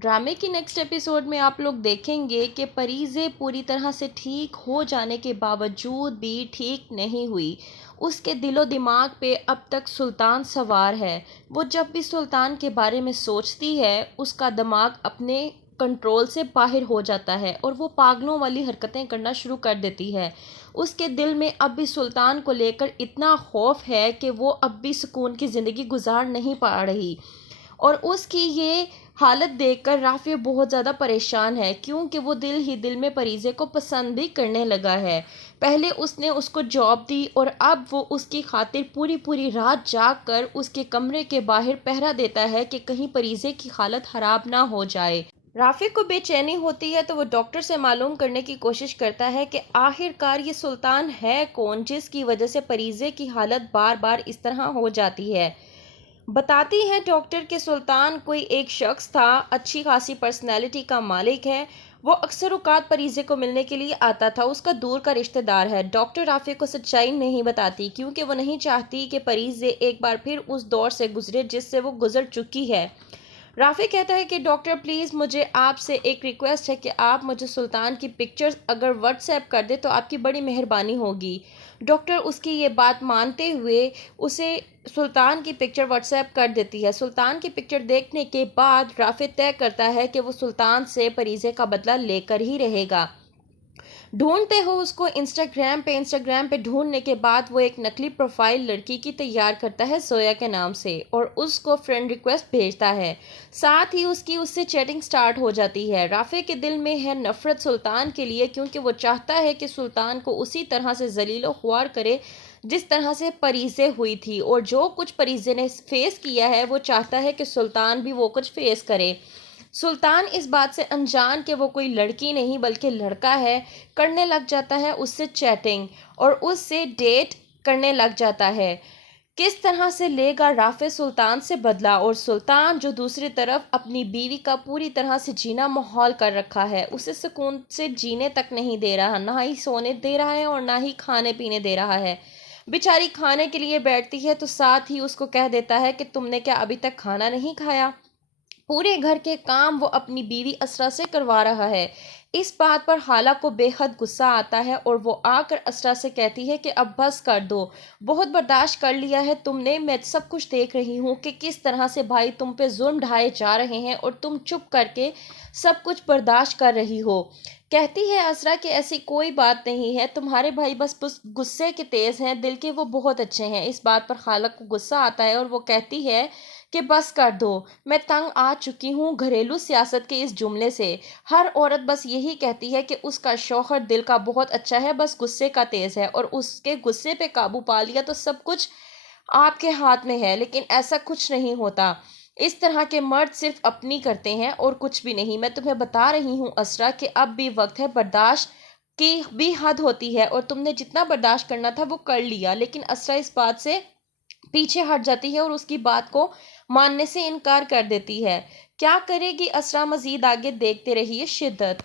ड्रामे की next episode में आप लोग देखेंगे कि परीज़े पूरी तरह से ठीक हो जाने के बावजूद भी ठीक नहीं हुई। उसके दिलो दिमाग पे अब तक सुल्तान सवार है। वो जब भी सुल्तान के बारे में सोचती है उसका दिमाग अपने कंट्रोल से बाहर हो जाता है और वो पागलों वाली हरकतें करना शुरू कर देती है। उसके दिल में अब भी सुल्तान को लेकर इतना खौफ है कि वो अब भी सुकून की ज़िंदगी गुजार नहीं पा रही। और उसकी ये हालत देखकर राफ़ी बहुत ज़्यादा परेशान है, क्योंकि वो दिल ही दिल में परीज़े को पसंद भी करने लगा है। पहले उसने उसको जॉब दी और अब वो उसकी खातिर पूरी पूरी रात जाग कर उसके कमरे के बाहर पहरा देता है कि कहीं परीज़े की हालत ख़राब ना हो जाए। राफ़ी को बेचैनी होती है तो वो डॉक्टर से मालूम करने की कोशिश करता है कि आखिरकार ये सुल्तान है कौन जिसकी वजह से परीज़े की हालत बार बार इस तरह हो जाती है। बताती है डॉक्टर के सुल्तान कोई एक शख्स था, अच्छी खासी पर्सनैलिटी का मालिक है। वो अक्सर औकात परीज़े को मिलने के लिए आता था, उसका दूर का रिश्तेदार है। डॉक्टर राफ़ी को सच्चाई नहीं बताती क्योंकि वो नहीं चाहती कि परीज़े एक बार फिर उस दौर से गुजरे जिससे वो गुजर चुकी है। राफ़ी कहता है कि डॉक्टर प्लीज़ मुझे आपसे एक रिक्वेस्ट है कि आप मुझे सुल्तान की पिक्चर्स अगर व्हाट्सएप कर दे तो आपकी बड़ी मेहरबानी होगी। डॉक्टर उसकी ये बात मानते हुए उसे सुल्तान की पिक्चर व्हाट्सएप कर देती है। सुल्तान की पिक्चर देखने के बाद राफ़ी तय करता है कि वो सुल्तान से परीज़े का बदला लेकर ही रहेगा। ढूंढते हो उसको इंस्टाग्राम पे ढूंढने के बाद वो एक नकली प्रोफाइल लड़की की तैयार करता है जोया के नाम से और उसको फ्रेंड रिक्वेस्ट भेजता है। साथ ही उसकी उससे चैटिंग स्टार्ट हो जाती है। राफ़े के दिल में है नफ़रत सुल्तान के लिए, क्योंकि वो चाहता है कि सुल्तान को उसी तरह से ज़लीलो ख्वार करे जिस तरह से परीज़े हुई थी, और जो कुछ परीज़े ने फेस किया है वो चाहता है कि सुल्तान भी वो कुछ फेस करे। सुल्तान इस बात से अनजान कि वो कोई लड़की नहीं बल्कि लड़का है, करने लग जाता है उससे चैटिंग और उससे डेट करने लग जाता है। किस तरह से लेगा राफ़े सुल्तान से बदला, और सुल्तान जो दूसरी तरफ अपनी बीवी का पूरी तरह से जीना माहौल कर रखा है, उसे सुकून से जीने तक नहीं दे रहा, ना ही सोने दे रहा है और ना ही खाने पीने दे रहा है। बेचारी खाने के लिए बैठती है तो साथ ही उसको कह देता है कि तुमने क्या अभी तक खाना नहीं खाया। पूरे घर के काम वो अपनी बीवी असरा से करवा रहा है। इस बात पर हाला को बेहद गुस्सा आता है और वो आकर असरा से कहती है कि अब बस कर दो, बहुत बर्दाश्त कर लिया है तुमने, मैं सब कुछ देख रही हूँ कि किस तरह से भाई तुम पे जुल्म ढाए जा रहे हैं और तुम चुप करके सब कुछ बर्दाश्त कर रही हो। कहती है असरा कि ऐसी कोई बात नहीं है, तुम्हारे भाई बस गुस्से के तेज़ हैं, दिल के वो बहुत अच्छे हैं। इस बात पर खाला को गुस्सा आता है और वो कहती है कि बस कर दो, मैं तंग आ चुकी हूँ घरेलू सियासत के इस जुमले से। हर औरत बस यही कहती है कि उसका शौहर दिल का बहुत अच्छा है, बस गुस्से का तेज़ है, और उसके गुस्से पे काबू पा लिया तो सब कुछ आपके हाथ में है। लेकिन ऐसा कुछ नहीं होता। इस तरह के मर्द सिर्फ अपनी करते हैं और कुछ भी नहीं। मैं तुम्हें बता रही हूँ असरा कि अब भी वक्त है, बर्दाश्त की भी हद होती है और तुमने जितना बर्दाश्त करना था वो कर लिया। लेकिन असरा इस बात से पीछे हट जाती है और उसकी बात को मानने से इनकार कर देती है। क्या करेगी असरा, मजीद आगे देखते रहिए शिद्दत।